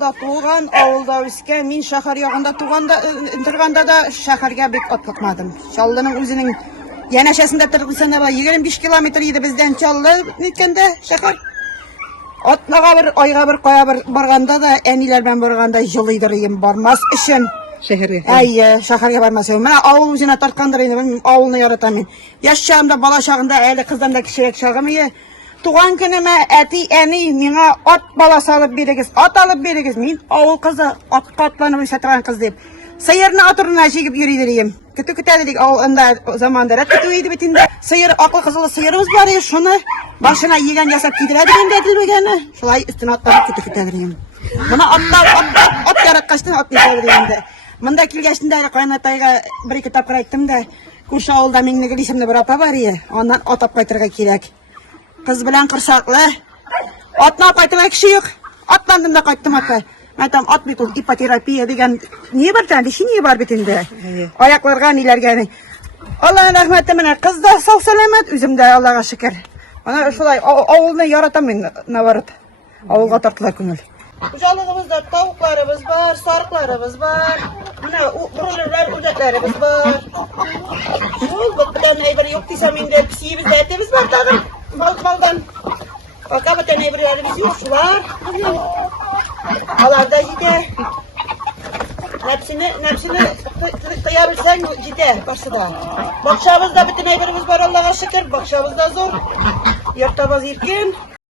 Avulda tuğan, avulda üsken, min şahar yağında turganda da şaharga bek atlatmadım. Çallı'nın özünün yanaşasında tırgılsa ne var? 25 kilometre yedi bizden Çallı netkende şahar. Atnaga bir, ayga bir, koya bir barganda da eniler ben barganda jılıydıryım barmaz işin. Şehri. Ay, şaharga barmasın. Ben avul özüne tartkandırayım, avulunu yaratamın. Yaş çağımda, bala çağımda, eli kızdan da kişilik çağımı tuğan günüme eti eni mine at balası alıp berigiz, at alıp berigiz. Min avul kızı at katlanıp satran kız deyip. Sayırını atırına çekip yürüydüreyim. Kötü dedik avulunda zamanda. Kötüydi bitinde. Sayır, aklı kızılı sayırımız var ya şunu. Başına yiyen yasap gidiredik indi edilmegeni. Şulay üstüne atlarıp kötü dereyim. Buna at yarak kaçtın at dereyim de. Mında kilgeçinde kaynatayga bir iki tapkır ayttım da. Kuş avulda minni isimde bir apa var ya. Ondan atap kaytırga kirek. Kız bilen kırsaklı. Atına kaytırga kişi yok. Atlandım da kayttım atay. Ben tam at bir kul ipoterapiye degen niye var tane dişi niye var bitinde. Ayaklarga nilerge. Allah'ın rahmetine kız da sağ selamet üzümde Allah'a şükür. Bana şulay avulunu yaratamın ne varıp. Avulga tartılar künül. Kucalığımızda tavuklarımız var, sarıklarımız var. Buralar udaklarımız var. Şul bir tane bir yok desem indi pisiğimizde etimiz var dağın. Baldan. Baka bir tane bir şular. Alarda jide. Nefsini kıyabilsen jide karşıda. Bakşamızda bütün evlerimiz var Allah'a şükür. Bakşamızda zor. Yurttabaz irkin.